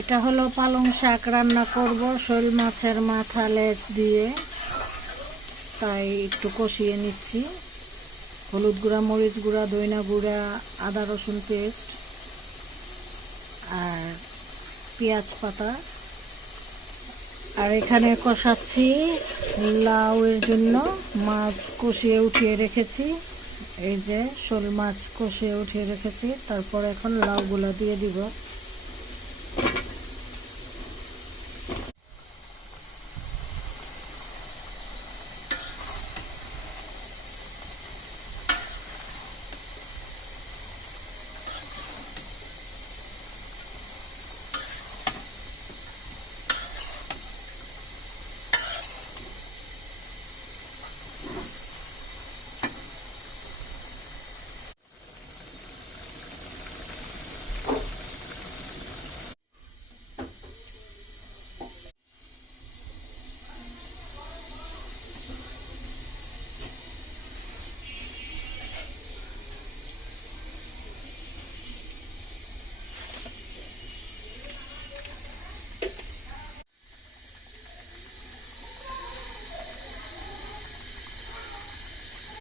এটা হলো পালং শাক রান্না করব শোল মাছের মাথা লেজ দিয়ে, তাই একটু কষিয়ে নিচ্ছি। হলুদ গুঁড়া, মরিচ গুঁড়া, ধনিয়া গুঁড়া, আদা রসুন পেস্ট আর পেঁয়াজ পাতা। আর এখানে কষাচ্ছি লাউয়ের জন্য মাছ কষিয়ে উঠিয়ে রেখেছি। এই যে শোল মাছ কষিয়ে উঠিয়ে রেখেছি, তারপর এখন লাউগুলা দিয়ে দিব।